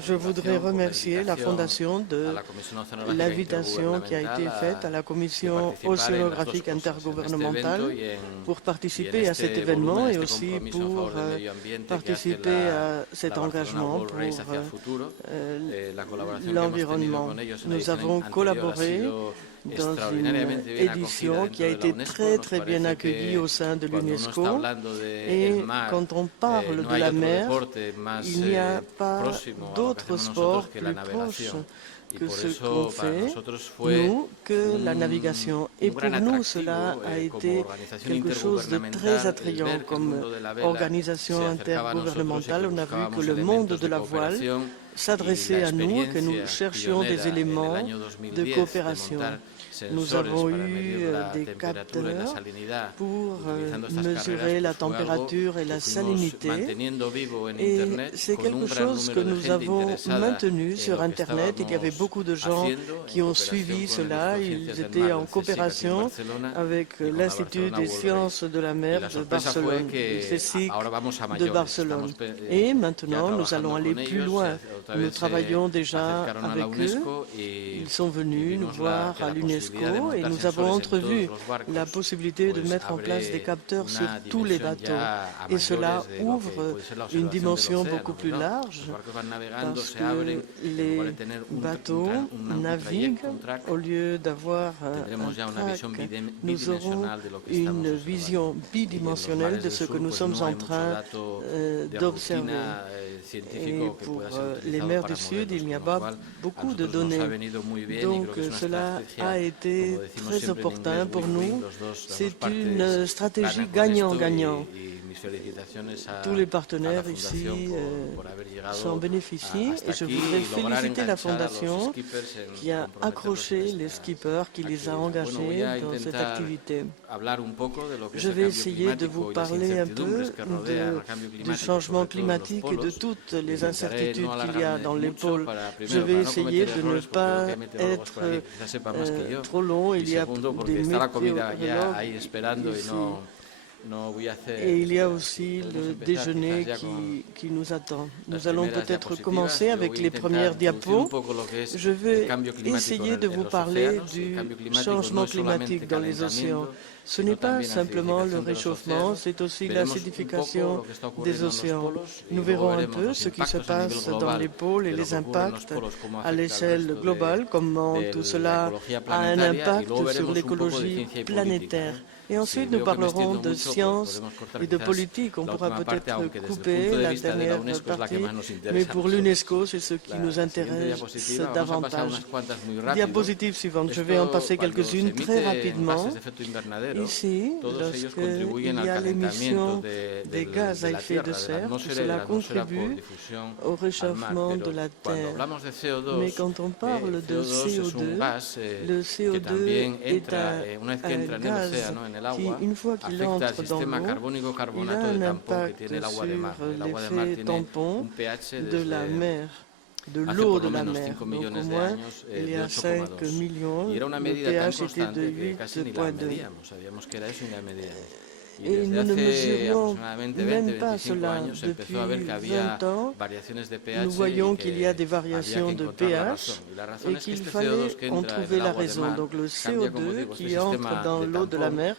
Je voudrais remercier la Fondation de l'invitation qui a été faite à la Commission océanographique intergouvernementale pour participer à cet événement et aussi pour participer à cet engagement pour l'environnement. Nous avons collaboré dans une édition qui a été très bien accueillie au sein de l'UNESCO. Et quand on parle de la mer, il n'y a pas d'autre sport plus proche que ce qu'on fait, nous, que la navigation. Et pour nous, cela a été quelque chose de très attrayant comme organisation intergouvernementale. On a vu que le monde de la voile s'adressait à nous et que nous cherchions des éléments de coopération. Nous avons eu des capteurs pour mesurer la température et la salinité. Et c'est quelque chose que nous avons maintenu sur Internet. Il y avait beaucoup de gens qui ont suivi cela. Ils étaient en coopération avec l'Institut des sciences de la mer de Barcelone, le CSIC de Barcelone. Et maintenant, nous allons aller plus loin. Nous travaillons déjà avec eux. Ils sont venus nous voir à l'UNESCO et nous avons entrevu la possibilité de mettre en place des capteurs sur tous les bateaux. Et cela ouvre une dimension beaucoup plus large parce que les bateaux naviguent au lieu d'avoir un track. Nous aurons une vision bidimensionnelle de ce que nous sommes en train d'observer. Et pour les mers du Sud, il n'y a pas beaucoup de données. Donc cela a été très opportun pour nous. C'est une stratégie gagnant-gagnant. Tous les partenaires ici s'en bénéficient et je voudrais féliciter la Fondation qui a accroché les skippers, qui les a engagés dans cette activité. Je vais essayer de vous parler un peu du changement climatique et de toutes les incertitudes qu'il y a dans les pôles. Je vais essayer de ne pas être trop long. Il y a des météorologues ici. Et il y a aussi le déjeuner qui nous attend. Nous allons peut-être commencer avec les premières diapos. Je vais essayer de vous parler du changement climatique dans les océans. Ce n'est pas simplement le réchauffement, c'est aussi l'acidification des océans. Nous verrons un peu ce qui se passe dans les pôles et les impacts à l'échelle globale, comment tout cela a un impact sur l'écologie planétaire. Et ensuite, nous parlerons de science et de politique. On pourra peut-être couper la dernière partie, mais pour l'UNESCO, c'est ce qui nous intéresse davantage. Diapositive suivante. Je vais en passer quelques-unes très rapidement. Ici, lorsqu'il y a l'émission des gaz à effet de serre, cela contribue au réchauffement de la Terre. Mais quand on parle de CO2, le CO2 est un gaz qui, une fois qu'il entre dans l'eau, il a un impact sur l'effet tampon de la mer, de l'eau de la mer. Donc au moins, il y a 5 millions, le pH était de 8,2. Et nous ne mesurions même pas cela depuis 20 ans. Nous voyons qu'il y a des variations de pH et qu'il fallait en trouver la raison. Donc le CO2 qui entre dans l'eau de la mer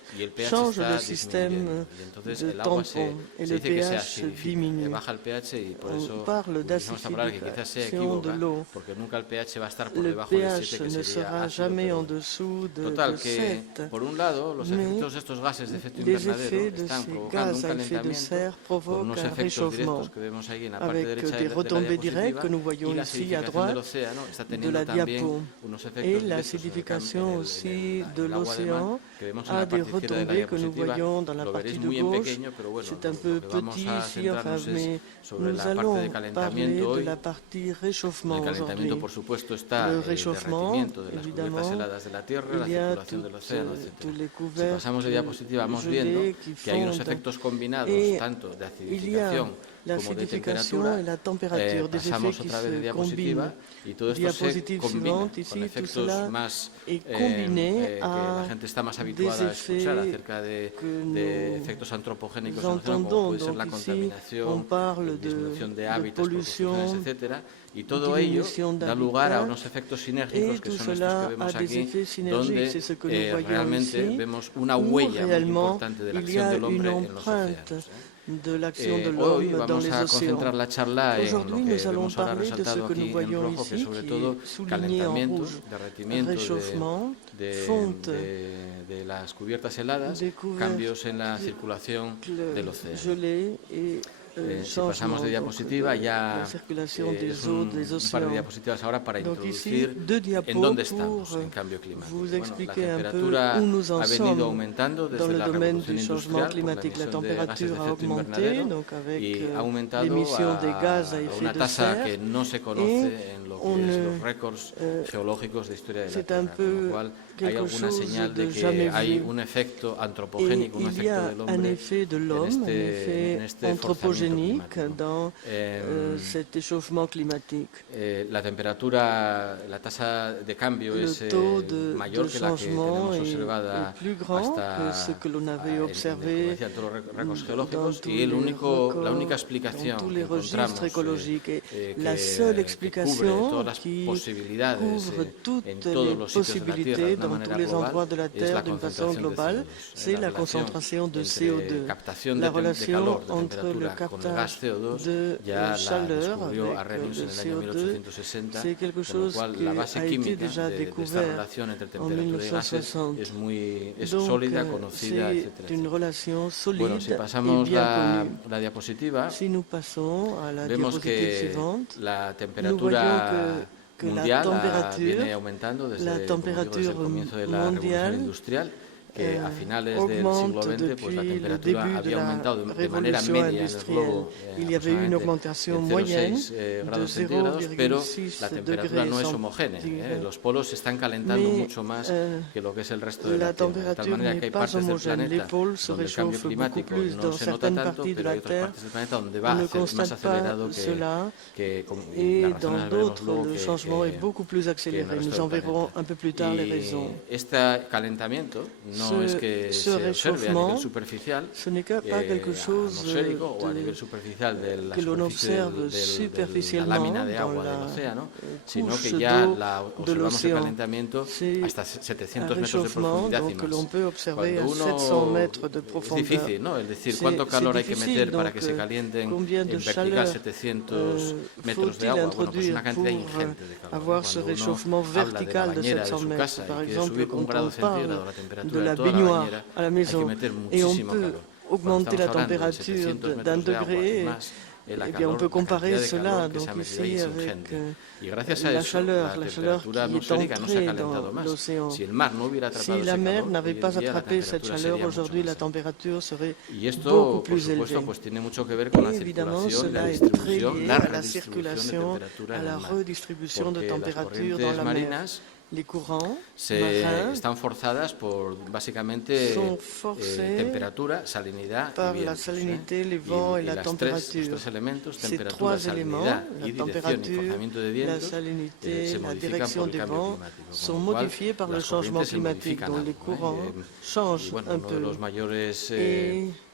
change le système de tampon et le pH diminue. On parle d'acidification de l'eau. Le pH ne sera jamais en dessous de 7. Mais les effets de ces gaz à effet de serre provoquent un réchauffement avec des retombées directes que nous voyons ici à droite de la diapo. Et l'acidification aussi de l'océan a des retombées que nous voyons dans la partie de gauche. C'est un peu petit ici, enfin, mais nous allons parler de la partie réchauffement aujourd'hui. Le réchauffement, évidemment, il y a tous les couverts gelés qui fondent. Et il y a como de temperatura. Pasamos otra vez de diapositiva y todo esto se combina con efectos más que la gente está más habituada a escuchar acerca de efectos antropogénicos en el océano, como puede ser la contaminación, disminución de hábitats, poluciones, etcétera. Y todo ello da lugar a unos efectos sinérgicos que son estos que vemos aquí, donde realmente vemos una huella muy importante de la acción del hombre en los océanos. Hoy vamos a concentrar la charla en lo que vemos ahora resaltado aquí en rojo, que es sobre todo calentamiento, derretimiento de las cubiertas heladas, cambios en la circulación del océano. Si pasamos de diapositiva, ya es un par de diapositivas ahora para introducir en dónde estamos en cambio climático. Bueno, la temperatura ha venido aumentando desde la revolución industrial por la emisión de gases de efecto invernadero y ha aumentado a una tasa que no se conoce en lo que es los récords geológicos de historia de la Tierra, con lo cual hay alguna señal de que hay un efecto antropogénico, un efecto del hombre en este forzamiento dans cet échauffement climatique. La temperatura, la tasa de cambio es mayor que la que tenemos observada hasta en todos los récords geológicos y la única explicación que encontramos que cubre todas las posibilidades en todos los sitios de la Tierra de una manera global es la concentración de CO2, la concentración de captación de calor, de temperatura con el gas CO2 ya la descubrió Arrhenius en el año 1860, con lo cual la base química de esta relación entre temperatura y gases es sólida, conocida, etc. Bueno, si pasamos la diapositiva, vemos que la temperatura mundial viene aumentando desde el comienzo de la revolución industrial, que a finales del siglo XX pues la temperatura había aumentado de manera media en el globo aproximadamente 0,6 grados centígrados, pero la temperatura no es homogénea. Los polos se están calentando mucho más que lo que es el resto de la Tierra, de tal manera que hay partes del planeta donde el cambio climático no se nota tanto, pero hay otras partes del planeta donde va más acelerado que y la razón veremos luego que en el resto del planeta. Y este calentamiento no es que se observe a nivel superficial, atmosférico o a nivel superficial de la superficie de la lámina de agua del océano, sino que ya observamos el calentamiento hasta 700 metros de profundidad y más. Cuando uno es difícil, ¿no? Es decir, cuánto calor hay que meter para que se calienten en vertical 700 metros de agua. Bueno, pues una cantidad ingente de calor. Cuando uno habla de la bañera de su casa y quiere subir un grado centígrado la temperatura de toda la bañera, hay que meter muchísimo calor. Augmenter la température d'un degré, et bien on peut comparer cela donc ici avec la chaleur qui est entrée dans l'océan. Si la mer n'avait pas attrapé cette chaleur, aujourd'hui la température serait beaucoup plus élevée. Et évidemment, cela est très lié à la circulation, à la redistribution de température dans la mer. Les courants marins están forzadas por básicamente temperatura, salinidad y viento. La salinité, les vents et la température. Los tres elementos, temperatura, salinidad y dirección y forzamiento de viento, la salinité, la direction des vents sont modifiés par le changement climatique. Donc les courants changent un peu. Los mayores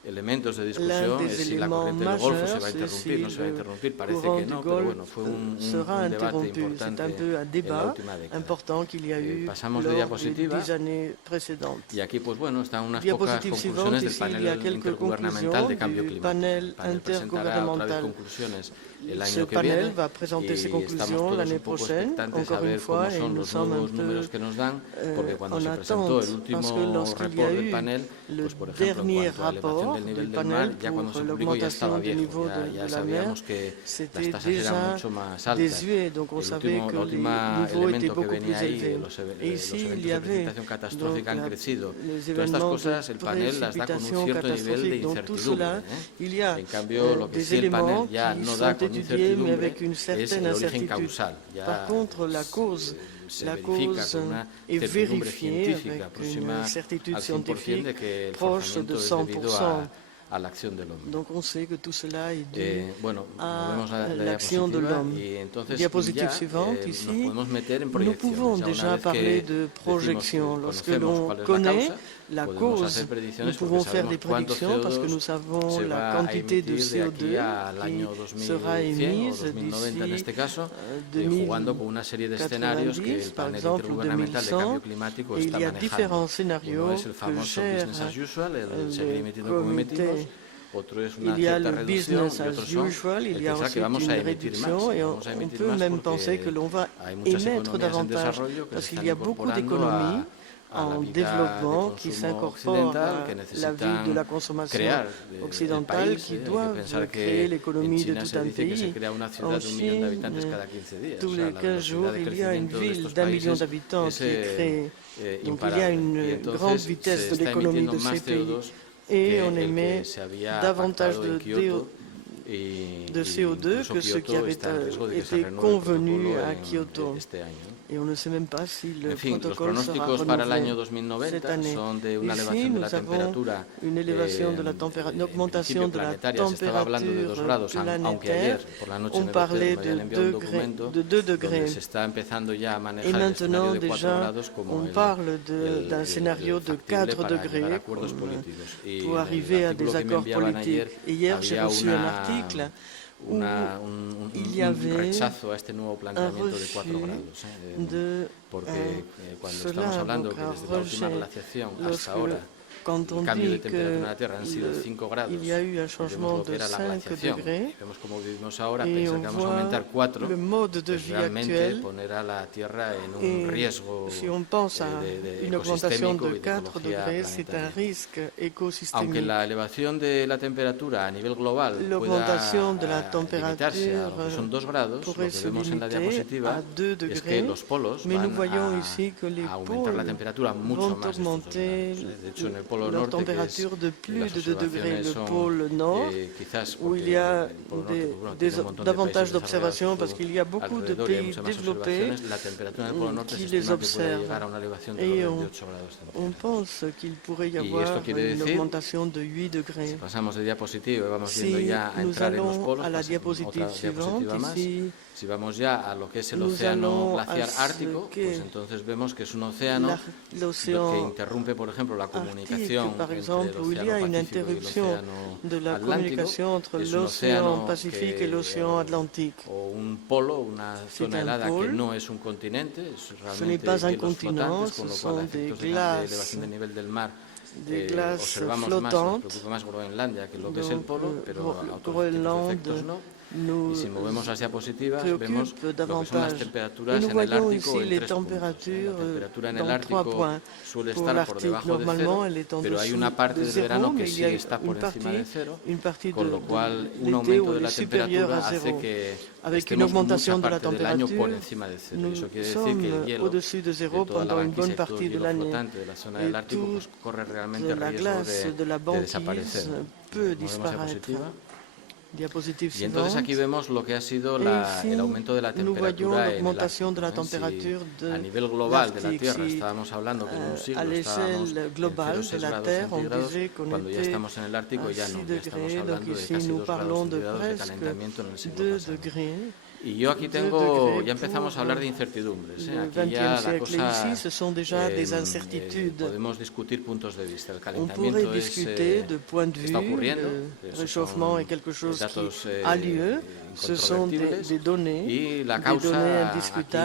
elementos de discusión es si la corriente del Golfo se va a interrumpir, no se va a interrumpir, parece que no, pero bueno, fue un debate importante en la última década. Pasamos de diapositiva y aquí pues bueno están unas pocas conclusiones del panel intergubernamental de cambio climático. El panel presentará otra vez conclusiones el año que viene y estamos todos un poco expectantes a ver cómo son los nuevos números que nos dan, porque cuando se presentó el último report del panel, pues por ejemplo en cuanto a elevación del nivel del mar, ya cuando se publicó ya estaba viejo, ya sabíamos que las tasas eran mucho más altas. El último elemento que venía ahí, los eventos de precipitación catastrófica han crecido. Todas estas cosas el panel las da con un cierto nivel de incertidumbre. En cambio, lo que sí el panel ya no da con incertidumbre es el origen causal. Ya se verifica con una certidumbre científica próxima al 100% de que el forzamiento es debido a la acción del hombre. Donc on sait que tout cela est dû à l'action de l'homme. Diapositive suivante, ici, nous pouvons déjà parler de projection. Lorsque l'on connaît la cause, nous pouvons faire des prédictions parce que nous savons la quantité de CO2 qui sera émise d'ici 2090, par exemple, ou 2100. Et il y a différents scénarios que gère le comité. Il y a le business as usual, il y a aussi une réduction et on peut même penser que l'on va émettre davantage parce qu'il y a beaucoup d'économies en développement qui s'incorporent à la vie de la consommation occidentale qui doivent créer l'économie de tout un pays. En Chine, tous les 15 jours, il y a une ville d'1 million d'habitants qui est créée. Donc il y a une grande vitesse de l'économie de ces pays. Et on émet davantage de CO2 que ce qui avait été convenu à Kyoto. Et on ne sait même pas si le protocole sera renouvelé cette année. Ici, nous avons une élévation de la température, une augmentation de la température planétaire. On parlait de 2 degrés. Et maintenant, déjà, on parle d'un scénario de 4 degrés pour arriver à des accords politiques. Et hier, j'ai reçu un article où il y avait un refus de cela, donc un rejet. Quand on dit qu'il y a eu un changement de 5 degrés et on voit le mode de vie actuel, et si on pense à une augmentation de 4 degrés, c'est un risque écosystémique. L'augmentation de la température pourrait se limiter à 2 degrés, mais nous voyons ici que les pôles vont augmenter leur température de plus de 2 degrés. Le pôle Nord, où il y a davantage d'observations parce qu'il y a beaucoup de pays développés qui les observent. Et on pense qu'il pourrait y avoir une augmentation de 8 degrés. Si nous allons à la diapositive suivante, ici, nous allons à l'océan Arctique, par exemple, où il y a une interruption de la communication entre l'océan Pacifique et l'océan Atlantique. C'est un pôle, ce n'est pas un continent, ce sont des glaces flottantes. Donc, Groenland nous préoccupe davantage. Et nous voyons ici les températures dans 3 points. Pour l'Arctique, normalement, elle est en dessous de 0, mais il y a une partie de l'été où elle est supérieure à 0. Avec une augmentation de la température, nous sommes au-dessus de 0 pendant une bonne partie de l'année. Et toute la glace de la banquise peut disparaître. Diapositive suivante. Et ici, nous voyons l'augmentation de la température de l'Arctique. À l'échelle globale de la Terre, on disait qu'on était à 6 degrés, donc ici nous parlons de presque 2 degrés. Y yo aquí ya empezamos a hablar de incertidumbres. Aquí ya la cosa podemos discutir puntos de vista. El calentamiento está ocurriendo, réchauffement est quelque chose qui a lieu. Ce sont des données, y la causa, aquí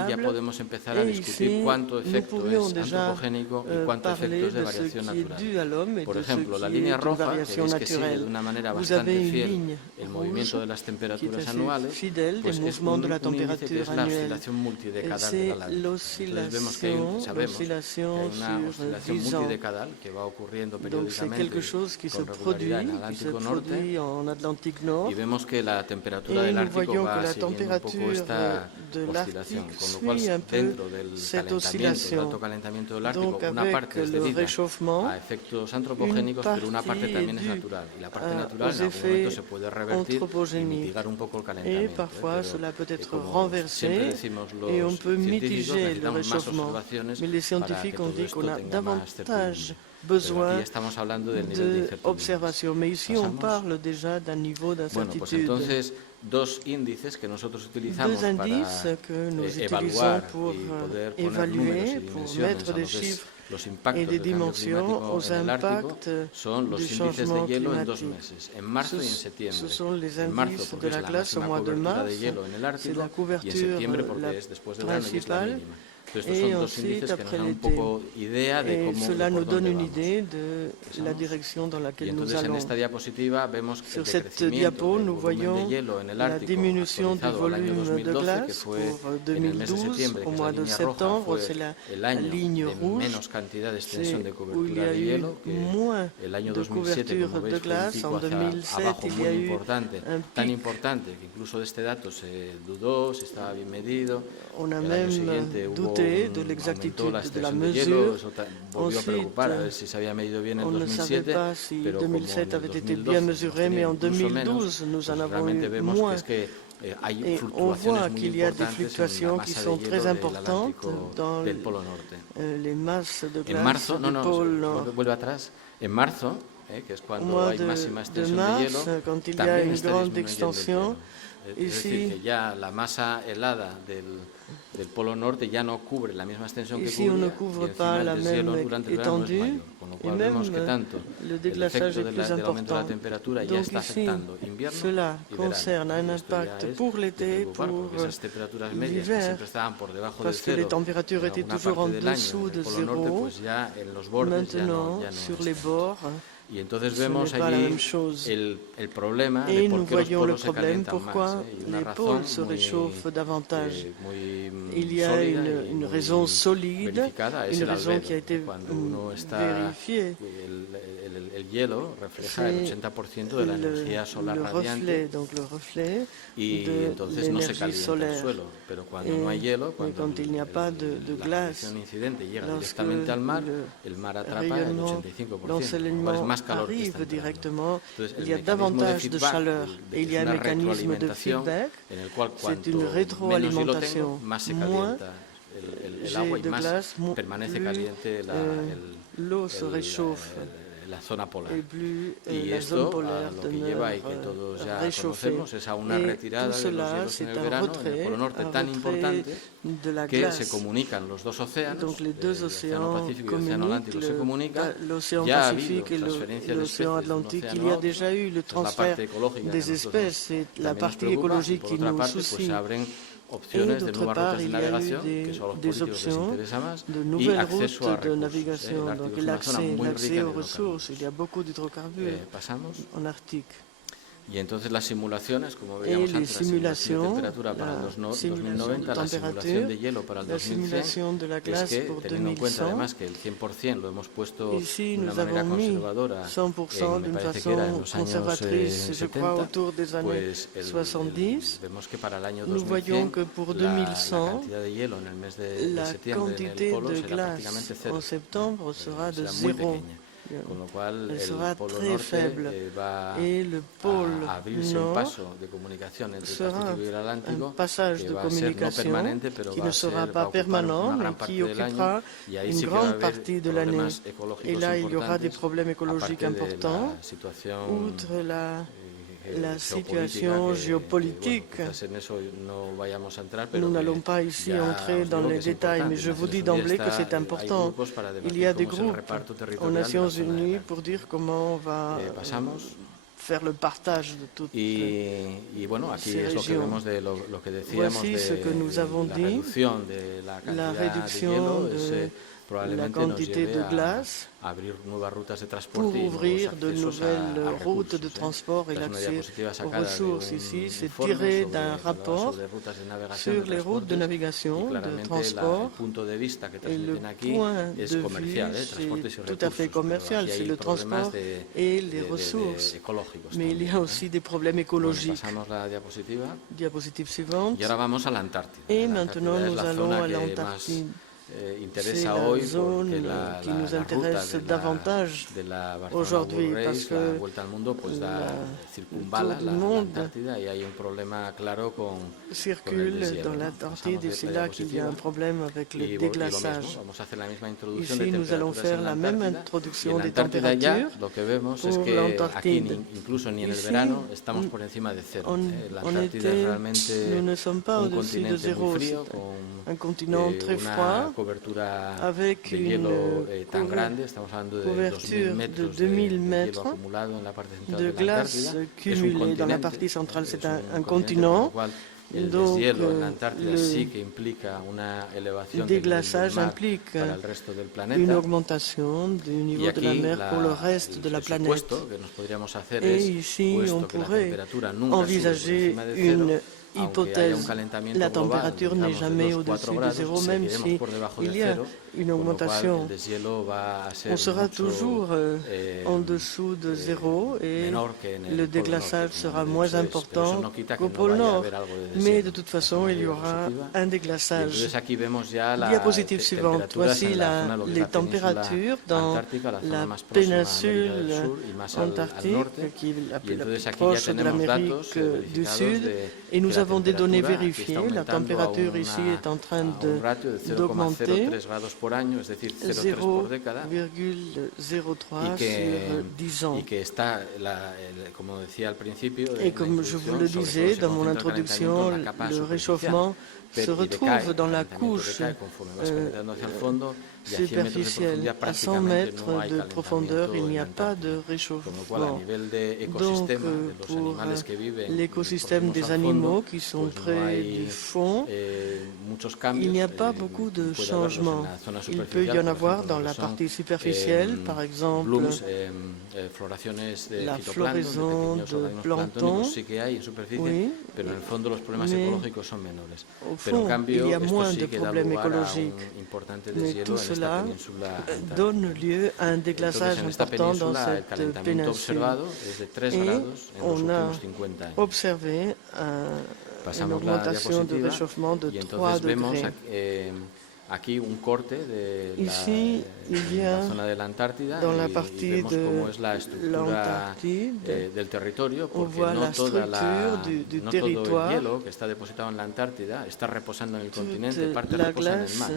ya podemos empezar a discutir cuánto efecto es antropogénico y cuánto efecto es de variación natural. Por ejemplo, la línea roja, que es que sigue de una manera bastante fiel el movimiento de las temperaturas anuales, pues es un índice que es la oscilación multidecadal de la Luna. Entonces vemos que sabemos que hay una oscilación multidecadal que va ocurriendo periódicamente con regularidad en el Atlántico Norte, y vemos que la temperatura del Ártico va siguiendo un poco esta oscilación, con lo cual dentro del alto calentamiento del Ártico, una parte es debida a efectos antropogénicos, pero una parte también es natural, y la parte natural en algún momento se puede revertir y mitigar un poco el calentamiento. Renversé et on peut mitiger le réchauffement. Mais les scientifiques ont dit qu'on a davantage besoin d'observation. Mais ici, on parle déjà d'un niveau d'incertitude. Deux indices que nous utilisons pour évaluer, pour mettre des chiffres et des dimensions aux impacts du changement climatique. Ce sont les indices de la glace au mois de mars, c'est la couverture la principale, et ensuite après l'été. Et cela nous donne une idée de la direction dans laquelle nous allons. Sur cette diapo, nous voyons la diminution du volume de glace pour 2012 au mois de septembre, c'est la ligne rouge, c'est où il y a eu moins de couverture de glace. En 2007, il y a eu un pic. On a même douté de l'exactitude de la mesure. Ensuite, on ne savait pas si 2007 avait été bien mesuré, mais en 2012, nous en avons eu moins. Et on voit qu'il y a des fluctuations qui sont très importantes dans les masses de glace du pôle Nord. Au mois de mars, quand il y a une grande extension, ici, ici on ne couvre pas la même étendue, et même le déglaçage est plus important. Donc ici, cela concerne un impact pour l'été, pour l'hiver, parce que les températures étaient toujours en dessous de zéro. Maintenant, sur les bords, Y entonces vemos allí el problema de por qué los polos se calientan más. Les pôles se réchauffent davantage. Il y a une raison solide, une raison qui a été vérifiée. El hielo refleja el 80% de la energía solar radiante y entonces no se calienta el suelo. Pero cuando no hay hielo, cuando la radiación incidente llega directamente al mar, el mar atrapa el 85%. Es más calor que está entrando. Entonces, il y a davantage de chaleur et il y a un mécanisme de feedback. C'est une rétroalimentation. Moins j'ai de glace, l'eau se réchauffe. La zona polar. Y esto lo que lleva y que todos ya conocemos es a una retirada de los hielos en el verano en el Polo Norte tan importante que se comunican los dos océanos, el Océano Pacífico y el Océano Atlántico se comunican, ya ha habido transferencia de especies en el Océano Norte, la parte ecológica que nosotros también nos preocupa, y por otra parte pues se abren opciones de nuevas rutas de navegación, que eso a los políticos les interesa más, y acceso a recursos. El Ártico es una zona muy rica en hidrocarburos. Pasamos. Y entonces las simulaciones, como veíamos antes, la simulación de temperatura para el 2090, la simulación de hielo para el 2100, es que, teniendo en cuenta además que el 100% lo hemos puesto de una manera conservadora, me parece que era en los años 70, pues vemos que para el año 2100 la cantidad de hielo en el mes de septiembre en el polo será prácticamente cero, será muy pequeña. Con lo cual el Polo Norte va a abrirse un paso de comunicación entre el Pacífico y el Atlántico que va a ser no permanente, pero va a ocupar una gran parte del año, y ahí sí que va a haber problemas ecológicos importantes, aparte de la situación la situation géopolitique. Nous n'allons pas ici entrer dans les détails, mais je vous dis d'emblée que c'est important. Il y a des groupes aux Nations Unies pour dire comment on va faire le partage de toutes ces régions. Voici ce que nous avons dit, la réduction de la quantité de glace pour ouvrir de nouvelles routes de transport et l'accès aux ressources. Ici, c'est tiré d'un rapport sur les routes de navigation, de transport. Et le point de vue, c'est tout à fait commercial, c'est le transport et les ressources. Mais il y a aussi des problèmes écologiques. Diapositive suivante. Et maintenant, nous allons à l'Antarctique. c'est la zone qui nous intéresse davantage aujourd'hui parce que le tour du monde circule dans l'Antarctique et c'est là qu'il y a un problème avec le déglaçage. Ici, nous allons faire la même introduction des températures pour l'Antarctique. Ici, en été, nous ne sommes pas au-dessus de zéro. C'est un continent très froid avec une couverture de 2000 mètres de glace cumulée. Dans la partie centrale, c'est un continent. Donc, le déglaçage implique une augmentation du niveau de la mer pour le reste de la planète. Et ici, on pourrait envisager une hypothèse. La température n'est jamais au-dessus de zéro, même s'il y a une augmentation. On sera toujours en dessous de zéro et le déglaçage sera moins important qu'au pôle Nord. Mais de toute façon, il y aura un déglaçage. Diapositive suivante. Voici les températures dans la péninsule antarctique, qui est la plus proche de l'Amérique du Sud. Et nous avons des données vérifiées. La température ici est en train d'augmenter. 0,03 sur 10 ans. Et comme je vous le disais dans mon introduction, le réchauffement se retrouve dans la couche superficielle. À 100 mètres de profondeur, il n'y a pas de réchauffement. Donc, pour l'écosystème des animaux qui sont près du fond, il n'y a pas beaucoup de changements. Il peut y en avoir dans la partie superficielle, par exemple, la floraison de plancton. Oui, mais au fond, il y a moins de problèmes écologiques. Mais tout cela donne lieu à un déglaçage important dans cette péninsule. Et on a observé une augmentation de réchauffement de 3 degrés. Ici, il y a dans la partie de l'Antarctique, on voit la structure du territoire. Toute la glace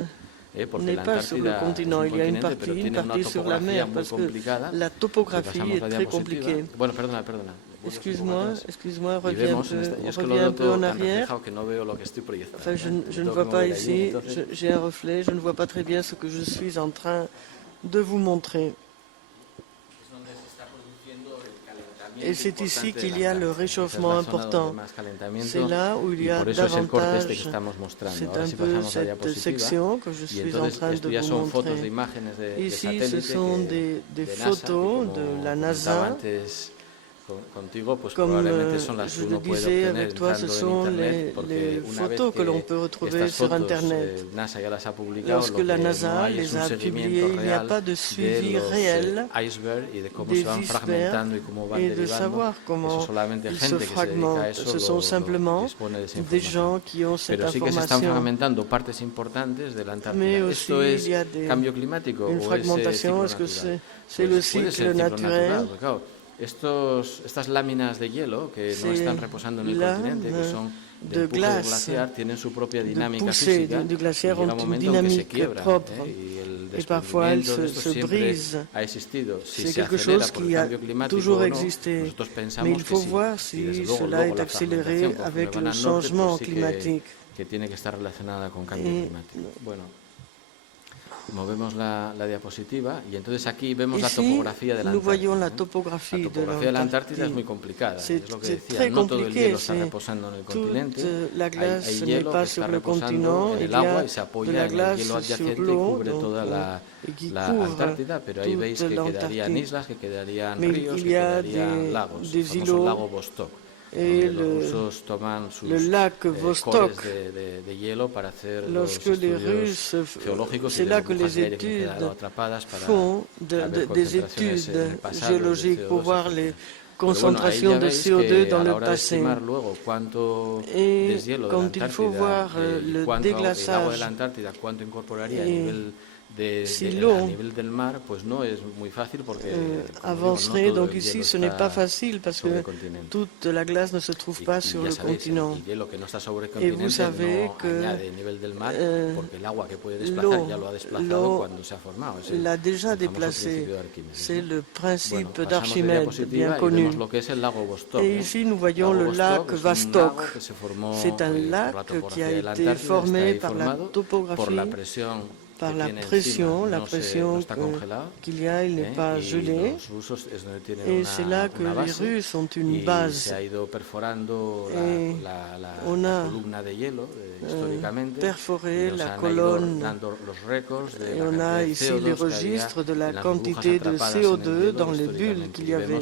n'est pas sur le continent, il y a une partie sur la mer, parce que la topographie est très compliquée. Excuse-moi, reviens un peu en arrière. Enfin, je ne vois pas ici, j'ai un reflet, je ne vois pas très bien ce que je suis en train de vous montrer. Et c'est ici qu'il y a le réchauffement important. C'est là où il y a davantage. C'est un peu cette section que je suis en train de vous montrer. Ici, ce sont des photos de la NASA. Comme je le disais avec toi, ce sont les photos que l'on peut retrouver sur Internet. Lorsque la NASA les a publiées, il n'y a pas de suivi réel des icebergs et de savoir comment ils se fragmentent. Ce sont simplement des gens qui ont cette information. Mais aussi, il y a une fragmentation. Est-ce que c'est le cycle naturel? Estas láminas de hielo que no están reposando en el continente, que son del glaciar, tienen su propia dinámica física y el descubrimiento y el descubrimiento ha existido. Si se acelera por el cambio climático o no, nosotros pensamos que sí. Y desde luego la fragmentación conforme va al norte, pues que tiene que estar relacionada con cambio climático. Bueno. Movemos la diapositiva y entonces aquí vemos la topografía de la Antártida. La topografía de la Antártida es muy complicada, es lo que decía, no todo el hielo está reposando en el continente, hay hielo que está reposando en el agua y se apoya en el hielo adyacente y cubre toda la Antártida, pero ahí veis que quedarían islas, que quedarían ríos, que quedarían lagos, el famoso lago Vostok. Et le lac Vostok, lorsque les Russes, c'est là que les études font des études géologiques pour voir les concentration de CO2 dans le passé. Et quand il faut voir le déglaçage si l'eau avancerait, donc ici ce n'est pas facile parce que toute la glace ne se trouve pas sur le continent. Et vous savez que l'eau l'a déjà déplacé. C'est le principe d'Archimède bien connu. Et ici nous voyons le lac Vostok. C'est un lac qui a été formé par la topographie, par la pression qu'il y a, il n'est pas gelé. Et c'est là que les Russes ont une base. Et on a perforé la colonne et on a ici les registres de la quantité de CO2 dans les bulles qu'il y avait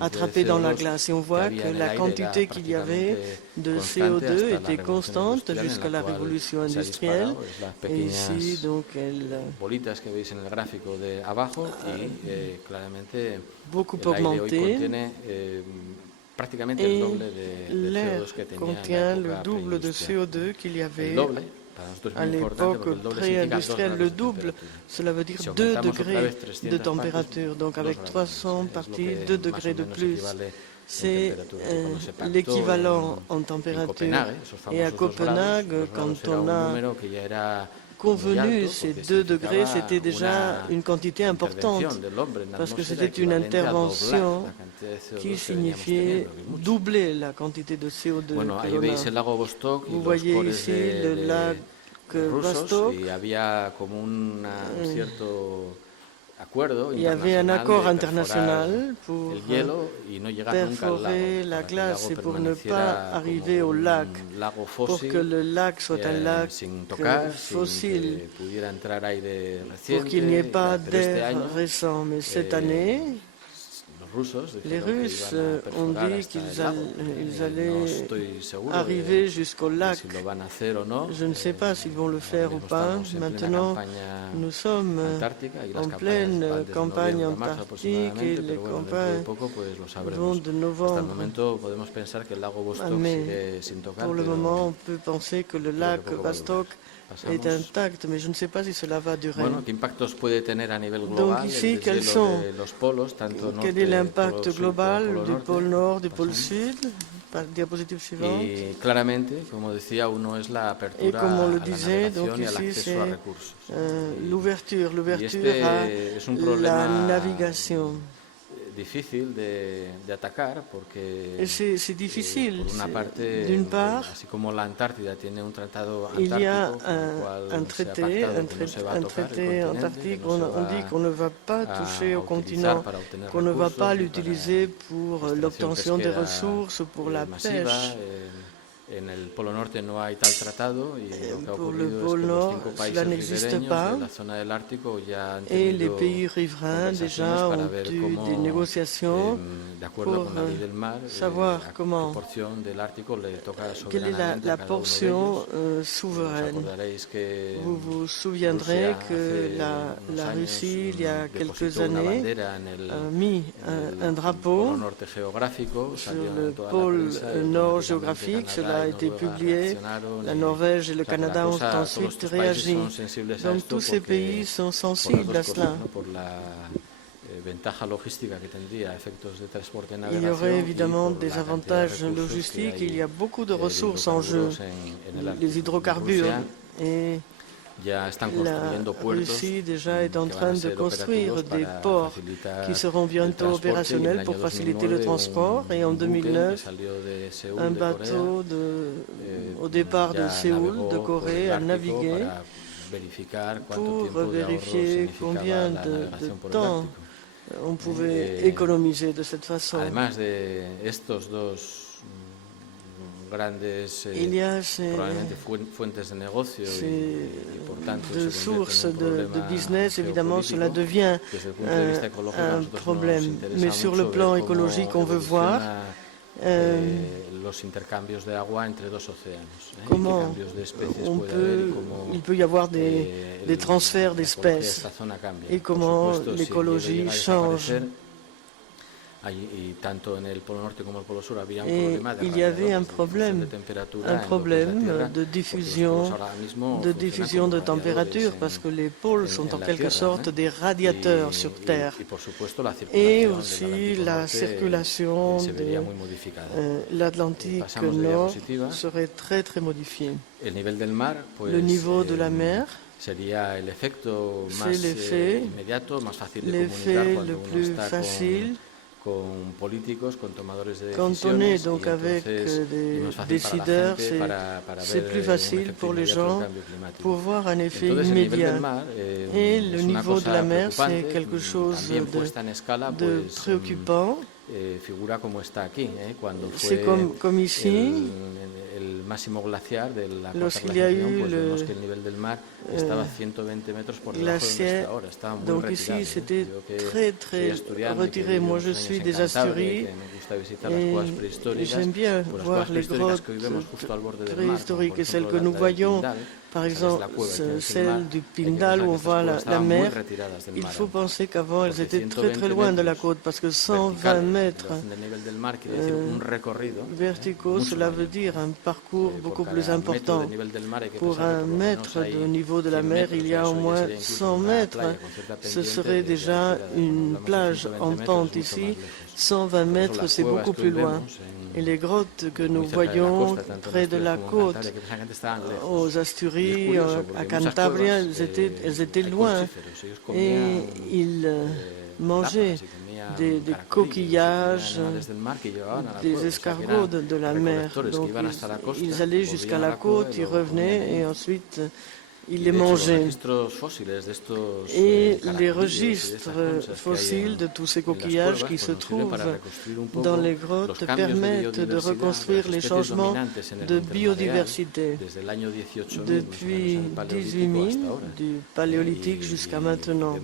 attrapées dans la glace. Et on voit que la quantité qu'il y avait de CO2 était constante jusqu'à la révolution industrielle. Et ici, donc, bolitas que veis en el gráfico de abajo y claramente beaucoup el aire hoy augmenté. contiene prácticamente el doble de CO2 que tenía contient le double de CO2 qu'il y avait à l'époque pré-industrielle, le double, cela veut dire 2 degrés de température, donc avec 300 parties, 2 degrés de plus. C'est l'équivalent en température. Et à Copenhague, quand on a convenu ces 2 degrés, c'était déjà une quantité importante, parce que c'était une intervention qui signifiait doubler la quantité de CO2 que l'on a. Vous voyez ici le lac Vostok. Il y avait un accord international pour perforer la glace et pour ne pas arriver au lac, pour que le lac soit un lac fossile, pour qu'il n'y ait pas d'air récent. Mais cette année, les Russes ont dit qu'ils allaient arriver jusqu'au lac. Je ne sais pas s'ils vont le faire ou pas. Maintenant, nous sommes en pleine campagne antarctique et les campagnes vont de novembre à mai. Pour le moment, on peut penser que le lac Vostok est intact, mais je ne sais pas si cela va durer. Donc ici, quel est l'impact global du pôle Nord, du pôle Sud? Diapositive suivante. Et comme on le disait, donc ici c'est l'ouverture à la navigation. Et c'est difficile. D'une part, il y a un traité antarctique. On dit qu'on ne va pas toucher au continent, qu'on ne va pas l'utiliser pour l'obtention des ressources ou pour la pêche. Pour le pôle Nord, cela n'existe pas. Et les pays riverains déjà ont eu des négociations pour savoir quelle est la portion souveraine. Vous vous souviendrez que la Russie, il y a quelques années, a mis un drapeau sur le pôle Nord géographique. Cela a été publié. La Norvège et le Canada ont ensuite réagi. Donc tous ces pays sont sensibles à cela. Il y aurait évidemment des avantages logistiques. Il y a beaucoup de ressources en jeu. Les hydrocarbures. Et la Russie déjà est en train de construire des ports qui seront bientôt opérationnels pour faciliter le transport. Et en 2009, un bateau au départ de Séoul, de Corée, a navigué pour vérifier combien de temps on pouvait économiser de cette façon. Il y a ces deux sources de business, évidemment, cela devient un problème. Mais sur le plan écologique, on veut voir comment il peut y avoir des transferts d'espèces et comment l'écologie change. y tanto en el Polo Norte como el Polo Sur había un Et problema de il y avait un problème de diffusion de température parce que les pôles sont en quelque sorte des radiateurs sur Terre. Et aussi la circulation de l'Atlantique Nord serait très très modifiée. Le niveau de la mer, c'est l'effet le plus facile quand on est donc avec des décideurs, c'est plus facile pour les gens pour voir un effet immédiat. Et le niveau de la mer, c'est quelque chose de préoccupant. C'est comme ici, lorsqu'il y a eu le glaciaire, donc ici c'était très très retiré. Moi je suis des Asturies et j'aime bien voir les grottes préhistoriques et celles que nous voyons. Par exemple, celle du Pindal où on voit la mer, il faut penser qu'avant elles étaient très très loin de la côte parce que 120 mètres verticaux, cela veut dire un parcours beaucoup plus important. Pour un mètre de niveau de la mer, il y a au moins 100 mètres. Ce serait déjà une plage en pente ici. 120 mètres, c'est beaucoup plus loin. Et les grottes que nous voyons près de la côte, aux Asturies, à Cantabria, elles étaient loin. Et ils mangeaient des coquillages, des escargots de la mer. Donc ils allaient jusqu'à la côte, ils revenaient et ensuite ils les mangeaient. Et les registres fossiles de tous ces coquillages qui se trouvent dans les grottes permettent de reconstruire les changements de biodiversité depuis 18 000, du paléolithique jusqu'à maintenant.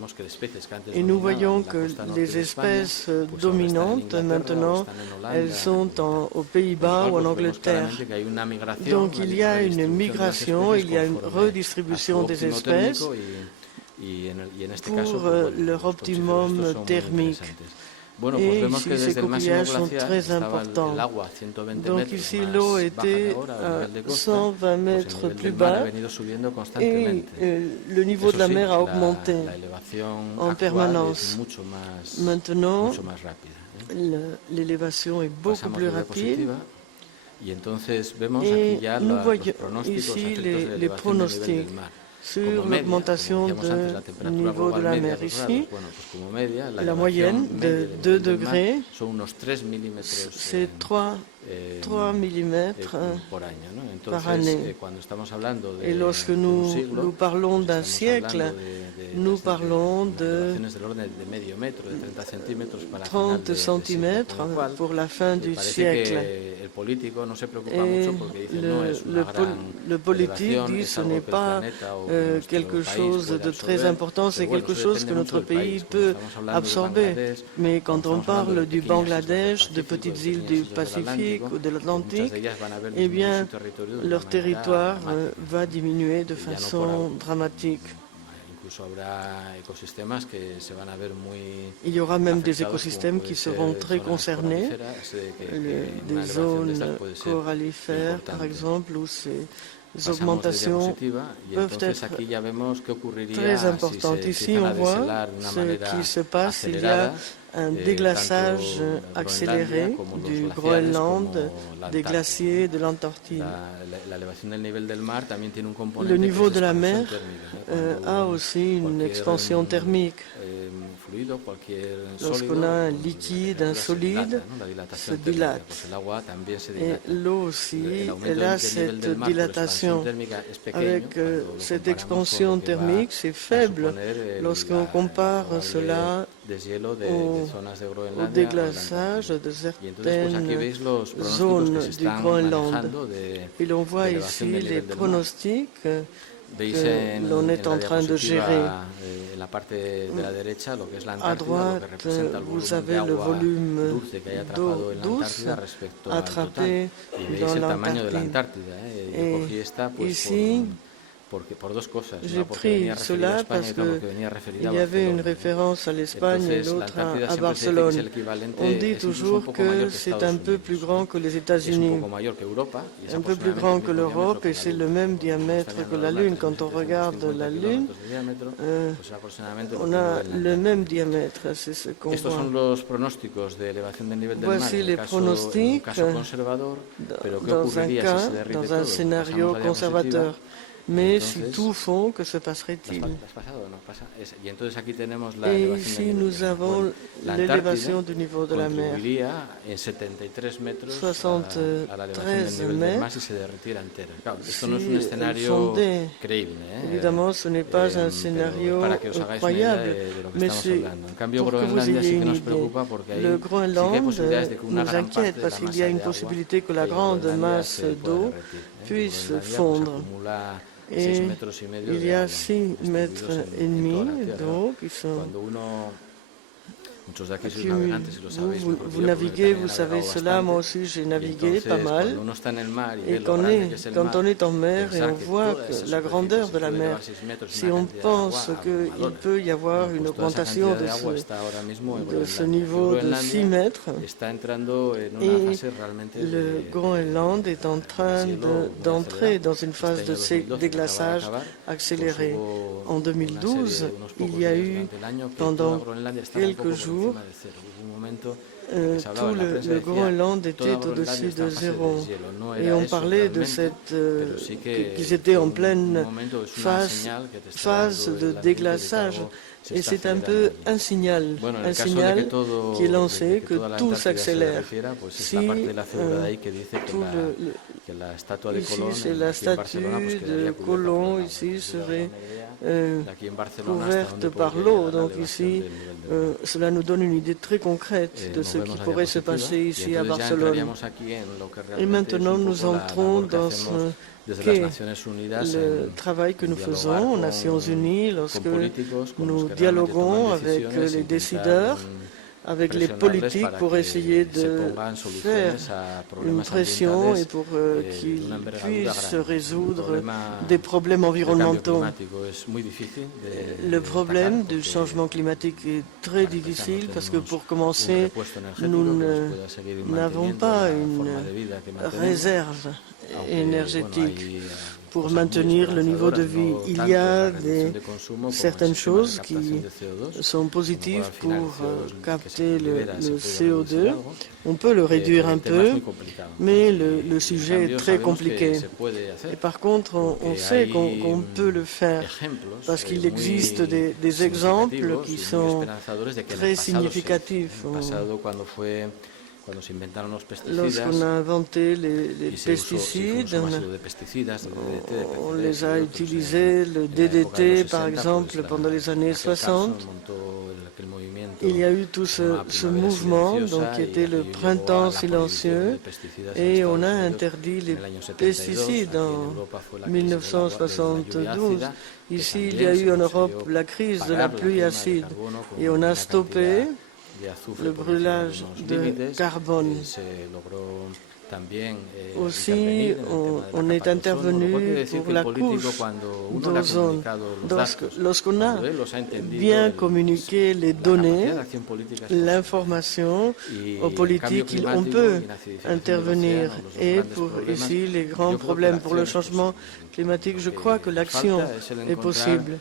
Et nous voyons que les espèces dominantes maintenant, elles sont aux Pays-Bas ou en Angleterre. Donc il y a une migration, il y a une redistribution des espèces pour leur optimum thermique. Et ici, ces coquillages sont très importants. Donc ici, l'eau était à 120 mètres plus bas et le niveau de la mer a augmenté en permanence. Maintenant, l'élévation est beaucoup plus rapide. Et nous voyons ici les pronostics sur l'augmentation du niveau de la mer. Ici, la moyenne de 2 degrés, c'est 3 mm par année. Et lorsque nous parlons d'un siècle, nous parlons de 30 cm pour la fin du siècle. Et le politique dit que ce n'est pas quelque chose de très important, c'est quelque chose que notre pays peut absorber. Mais quand on parle du Bangladesh, de petites îles du Pacifique ou de l'Atlantique, eh bien, leur territoire va diminuer de façon dramatique. Il y aura même des écosystèmes qui seront très concernés, des zones corallifères par exemple, où ces augmentations peuvent être très importantes. Ici, on voit ce qui se passe. Il y a un déglaçage accéléré du Groenland, des glaciers de l'Antarctique. Le niveau de la mer a aussi une expansion thermique. Lorsqu'on a un liquide, un solide, se dilate. Et l'eau aussi, elle a cette dilatation. Avec cette expansion thermique, c'est faible lorsqu'on compare cela au déglaçage de certaines zones du Groenland. Et l'on voit ici les pronostics que l'on est en train de gérer. À droite, vous avez le volume d'eau douce attrapé dans l'Antarctique. Et ici, J'ai pris cela parce qu'il y avait une référence à l'Espagne et l'autre à Barcelone. On dit toujours que c'est un peu plus grand que les États-Unis, un peu plus grand que l'Europe, et c'est le même diamètre que la Lune. Quand on regarde la Lune, on a le même diamètre, c'est ce qu'on voit. Voici les pronostics dans un scénario conservateur. Mais si tout fond, que se passerait-il? Et ici, nous avons l'élévation du niveau de la mer. 73 mètres si elle fondait. Évidemment, ce n'est pas un scénario croyable, mais c'est pour que vous ayez une idée. Le Groenland nous inquiète parce qu'il y a une possibilité que la grande masse d'eau puisse fondre. Et il y a 6,5 mètres d'eau qui sont vous naviguez, vous savez cela, moi aussi j'ai navigué pas mal. Et quand on est en mer et on voit que la grandeur de la mer, si on pense qu'il peut y avoir une augmentation de ce niveau de 6 mètres, et le Groenland est en train d'entrer dans une phase de déglaçage accéléré. En 2012, il y a eu pendant quelques jours tout le Groenland était au-dessus de zéro. Et on parlait de qu'ils étaient en pleine phase de déglaçage. Et c'est un peu un signal qui est lancé, que tout s'accélère. Si ici, c'est la statue de Colomb, ici serait couverte par l'eau. Donc ici, cela nous donne une idée très concrète de ce qui pourrait se passer ici à Barcelone. Et maintenant, nous entrons dans le travail que nous faisons aux Nations Unies lorsque nous dialoguons avec les décideurs, avec les politiques pour essayer de faire une pression et pour qu'ils puissent résoudre des problèmes environnementaux. Le problème du changement climatique est très difficile parce que pour commencer, nous n'avons pas une réserve énergétique pour maintenir le niveau de vie. Il y a certaines choses qui sont positives pour capter le CO2. On peut le réduire un peu, mais le sujet est très compliqué. Et par contre, on sait qu'on peut le faire parce qu'il existe des exemples qui sont très significatifs. Lorsqu'on a inventé les pesticides, on les a utilisés, le DDT par exemple, pendant les années 60. Il y a eu tout ce mouvement qui était le printemps silencieux et on a interdit les pesticides en 1972. Ici, il y a eu en Europe la crise de la pluie acide et on a stoppé le brûlage de carbone. Aussi, on est intervenu pour la couche d'ozone. Lorsqu'on a bien communiqué les données, l'information aux politiques, on peut intervenir. Et pour ici, les grands problèmes pour le changement climatique, je crois que l'action est possible.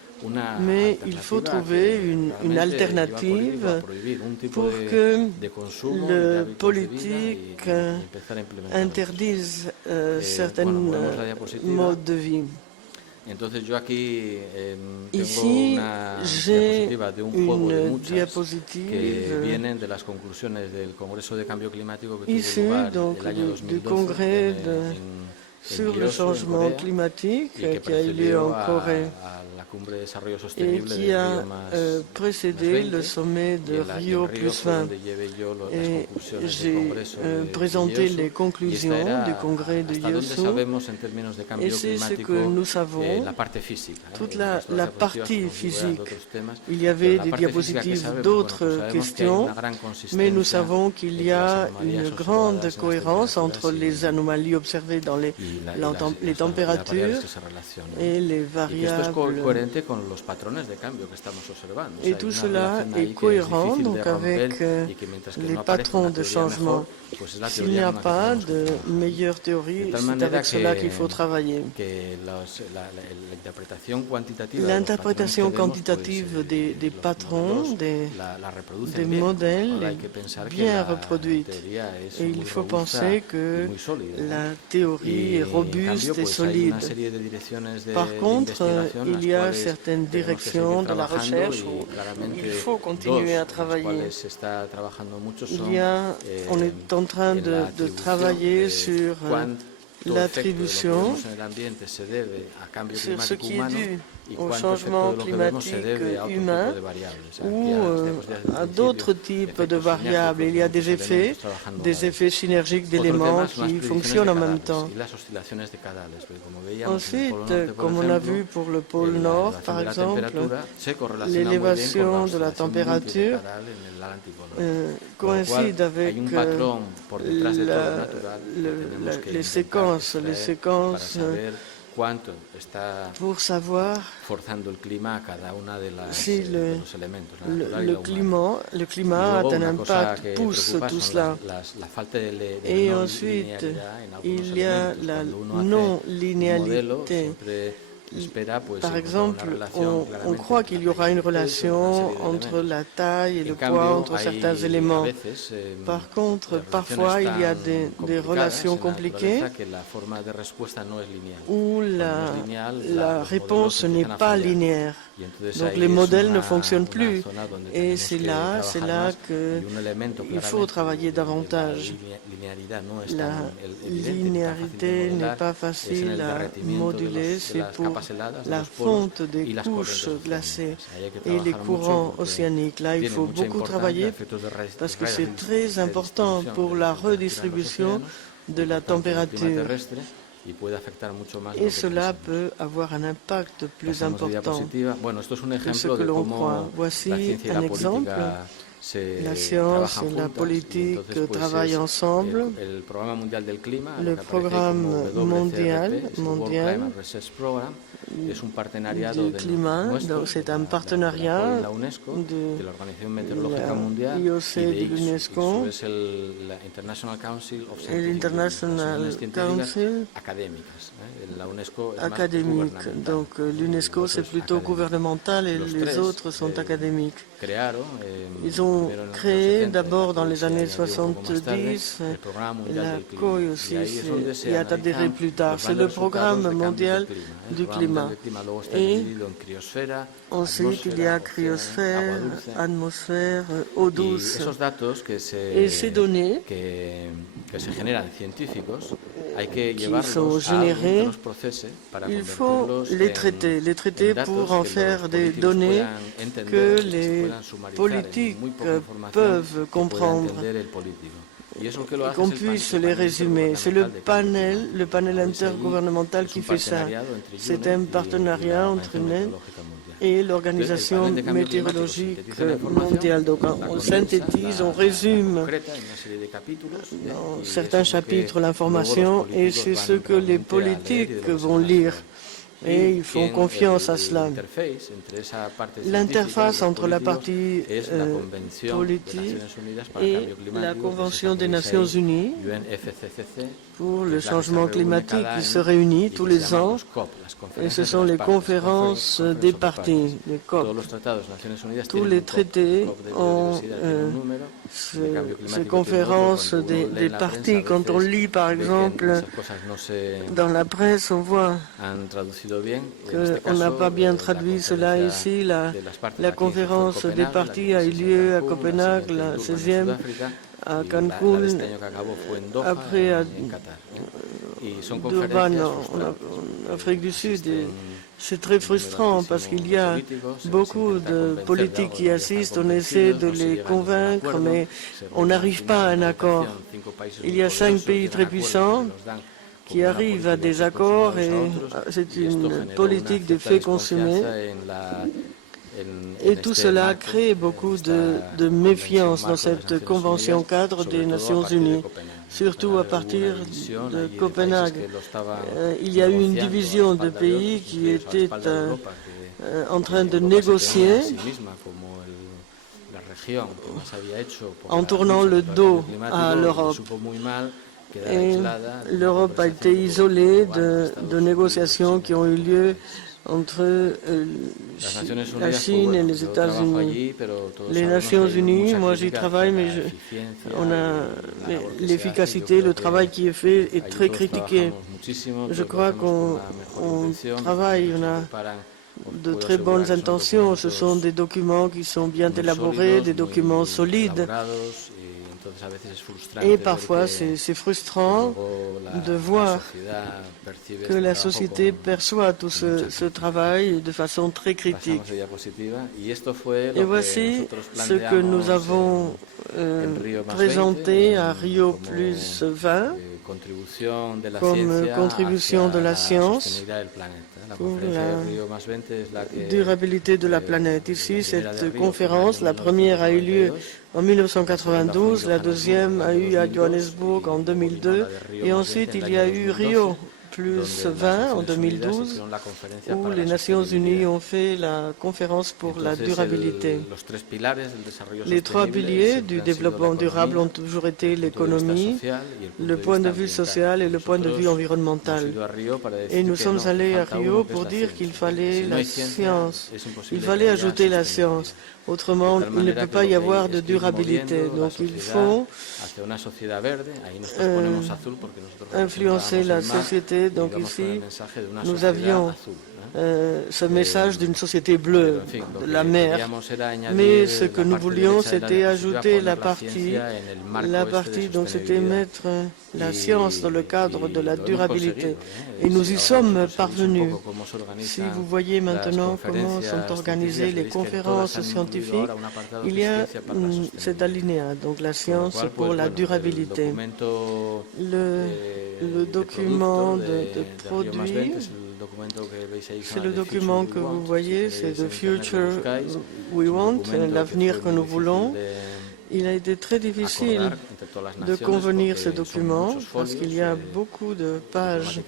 Mais il faut trouver une alternative pour que le politique interdise certains modes de vie. Ici, j'ai une diapositive issue du congrès sur le changement climatique qui a eu lieu en Corée et qui a précédé le sommet de Rio +20. Et j'ai présenté les conclusions du congrès de Yeosu et c'est ce que nous savons, toute la partie physique. Il y avait des diapositives d'autres questions, mais nous savons qu'il y a une grande cohérence entre les anomalies observées dans les les températures et les variables. Et tout cela est cohérent donc avec les patrons de changement. S'il n'y a pas de meilleure théorie, c'est avec cela qu'il faut travailler. L'interprétation quantitative des patrons, des modèles est bien reproduite. Et il faut penser que la théorie est robuste et solide. Par contre, il y a certaines directions de la recherche où il faut continuer à travailler. On est en train de travailler sur l'attribution, sur ce qui est dû au changement climatique humain ou à d'autres types de variables. Il y a des effets synergiques d'éléments qui fonctionnent en même temps. Ensuite, comme on a vu pour le pôle Nord, par exemple, l'élévation de la température coïncide avec les séquences pour savoir si le climat a un impact, pousse tout cela. Et ensuite, il y a la non-linéalité. Par exemple, on croit qu'il y aura une relation entre la taille et le poids, entre certains éléments. Par contre, parfois, il y a des relations compliquées où la réponse n'est pas linéaire. Donc les modèles ne fonctionnent plus. Et c'est là qu'il faut travailler davantage. La linéarité n'est pas facile à moduler, c'est pour la fonte des couches glacées et les courants océaniques. Là, il faut beaucoup travailler parce que c'est très important pour la redistribution de la température. Et cela peut avoir un impact plus important que ce que l'on croit. Voici un exemple. La science et la politique travaillent ensemble. Le programme mondial du climat, c'est un partenariat de l'IOC et de l'UNESCO et l'International Council académique. Donc l'UNESCO c'est plutôt gouvernemental et les autres sont académiques. Ils ont créé d'abord dans les années 70 la COI aussi y a adhéré plus tard. C'est le programme mondial du climat. Et ensuite il y a cryosphère, atmosphère, eau douce. Et ces données qui sont générées, il faut les traiter pour en faire des données que les politiques peuvent comprendre et qu'on puisse les résumer. C'est le panel intergouvernemental qui fait ça. C'est un partenariat entre UNED et l'Organisation météorologique mondiale. Donc on synthétise, on résume dans certains chapitres l'information et c'est ce que les politiques vont lire. Et ils font confiance à cela. L'interface entre la partie politique et la Convention des Nations Unies pour le changement climatique qui se réunit tous les ans. Et ce sont les conférences des parties, les COP. Tous les traités ont ces conférences des parties. Quand on lit, par exemple, dans la presse, on voit qu'on n'a pas bien traduit cela ici. La conférence des parties a eu lieu à Copenhague, la 16e, à Cancun, après à Durban, en Afrique du Sud. C'est très frustrant parce qu'il y a beaucoup de politiques qui assistent, on essaie de les convaincre, mais on n'arrive pas à un accord. Il y a 5 pays très puissants qui arrivent à des accords et c'est une politique de fait consumé. Et tout cela a créé beaucoup de méfiance dans cette convention cadre des Nations Unies, surtout à partir de Copenhague. Il y a eu une division de pays qui étaient en train de négocier en tournant le dos à l'Europe. Et l'Europe a été isolée de négociations qui ont eu lieu entre la Chine et les États-Unis. Les Nations Unies, moi j'y travaille, mais l'efficacité, le travail qui est fait est très critiqué. Je crois qu'on travaille, on a de très bonnes intentions. Ce sont des documents qui sont bien élaborés, des documents solides. Et parfois, c'est frustrant de voir que la société perçoit tout ce travail de façon très critique. Et voici ce que nous avons présenté à Rio plus 20 comme contribution de la science pour la durabilité de la planète. Ici, cette conférence, la première a eu lieu en 1992, la deuxième a eu à Johannesburg en 2002 et ensuite il y a eu Rio plus 20 en 2012 où les Nations Unies ont fait la conférence pour la durabilité. Les trois piliers du développement durable ont toujours été l'économie, le point de vue social et le point de vue environnemental. Et nous sommes allés à Rio pour dire qu'il fallait la science, il fallait ajouter la science. Autrement, il ne peut pas y avoir de durabilité. Donc il faut influencer la société. Donc ici, nous avions ce message d'une société bleue, de la mer. Mais ce que nous voulions, c'était ajouter la partie, donc c'était mettre la science dans le cadre de la durabilité. Et nous y sommes parvenus. Si vous voyez maintenant comment sont organisées les conférences scientifiques, il y a cet alinéa, donc la science pour la durabilité. Le document de produit, c'est le document que vous voyez, c'est The Future We Want, l'avenir que nous voulons. Il a été très difficile de convenir ce document parce qu'il y a beaucoup de pages.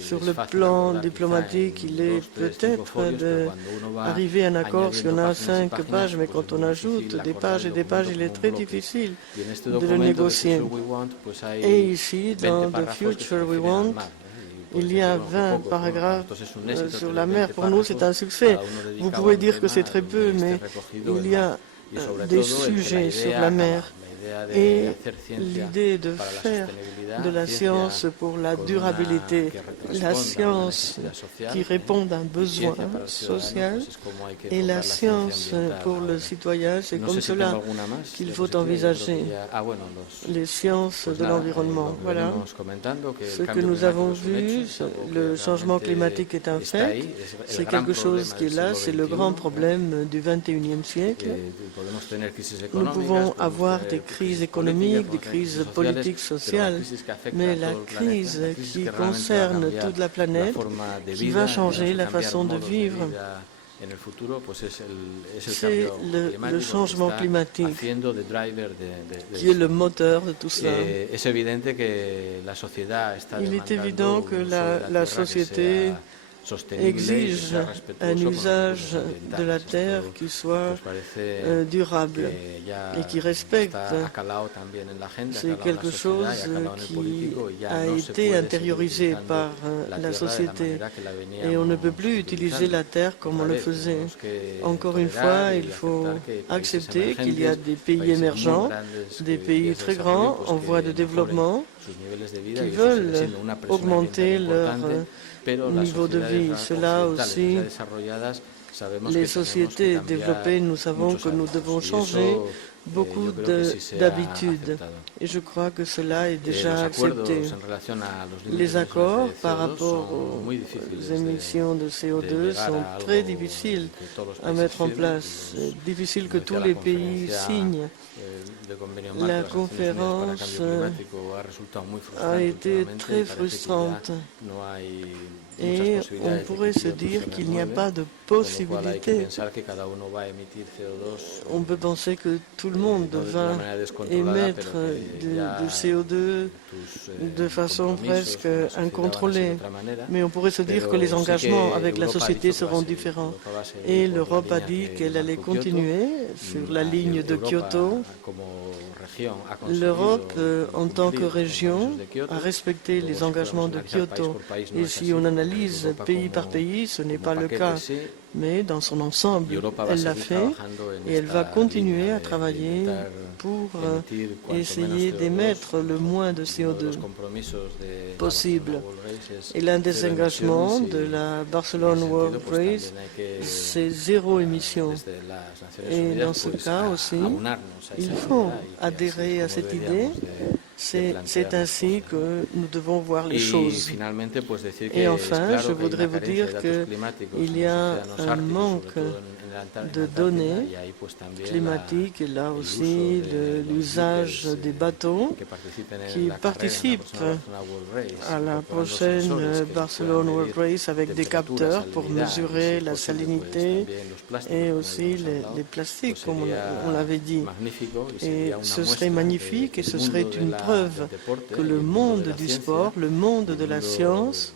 Sur le plan diplomatique, il est peut-être d'arriver à un accord si on a 5 pages, mais quand on ajoute des pages et des pages, il est très difficile de le négocier. Et ici, dans The Future We Want, il y a 20 paragraphes sur la mer. Pour nous, c'est un succès. Vous pouvez dire que c'est très peu, mais il y a des sujets sur la mer. Et l'idée de faire de la science pour la durabilité, la science qui répond à un besoin social et la science pour le citoyen, c'est comme cela qu'il faut envisager les sciences de l'environnement. Voilà ce que nous avons vu. Le changement climatique est un fait, c'est quelque chose qui est là, c'est le grand problème du XXIe siècle. Nous pouvons avoir des crises économiques, des crises politiques, sociales, mais la crise qui concerne toute la planète, qui va changer la façon de vivre, c'est le changement climatique qui est le moteur de tout cela. Il est évident que la société exige un usage de la terre qui soit durable et qui respecte. C'est quelque chose qui a été intériorisé par la société et on ne peut plus utiliser la terre comme on le faisait. Encore une fois, il faut accepter qu'il y a des pays émergents, des pays très grands en voie de développement qui veulent augmenter leur niveau de vie. Cela aussi, les sociétés développées, nous savons que nous devons changer beaucoup d'habitudes. Et je crois que cela est déjà accepté. Les accords par rapport aux émissions de CO2 sont très difficiles à mettre en place. C'est difficile que tous les pays signent. La conférence a été très frustrante. Et on pourrait se dire qu'il n'y a pas de possibilité. On peut penser que tout le monde va émettre du CO2 de façon presque incontrôlée. Mais on pourrait se dire que les engagements avec la société seront différents. Et l'Europe a dit qu'elle allait continuer sur la ligne de Kyoto. L'Europe, en tant que région, a respecté les engagements de Kyoto. Et si on analyse pays par pays, ce n'est pas le cas. Mais dans son ensemble, elle l'a fait et elle va continuer à travailler pour essayer d'émettre le moins de CO2 possible. Et l'un des engagements de la Barcelone World Race, c'est zéro émission. Et dans ce cas aussi, il faut adhérer à cette idée. C'est ainsi que nous devons voir les choses. Et enfin, je voudrais vous dire qu'il y a un manque de données climatiques et là aussi de l'usage des bateaux qui participent à la prochaine Barcelone World Race avec des capteurs pour mesurer la salinité et aussi les plastiques, comme on l'avait dit. Et ce serait magnifique et ce serait une preuve que le monde du sport, le monde de la science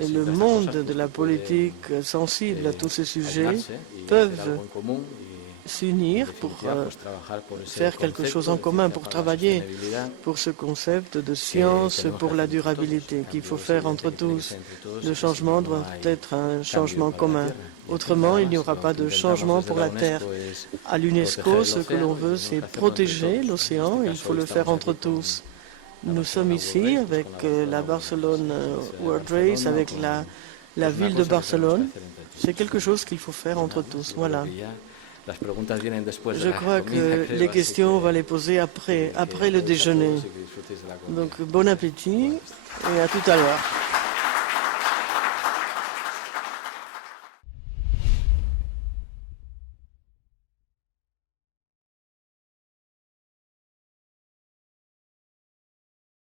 et le monde de la politique sensible à tous ces sujets peuvent s'unir pour faire quelque chose en commun, pour travailler pour ce concept de science pour la durabilité qu'il faut faire entre tous. Le changement doit être un changement commun. Autrement, il n'y aura pas de changement pour la Terre. À l'UNESCO, ce que l'on veut, c'est protéger l'océan et il faut le faire entre tous. Nous sommes ici avec la Barcelone World Race, avec la ville de Barcelone. C'est quelque chose qu'il faut faire entre tous. Voilà. Je crois que les questions, on va les poser après le déjeuner. Donc, bon appétit et à tout à l'heure.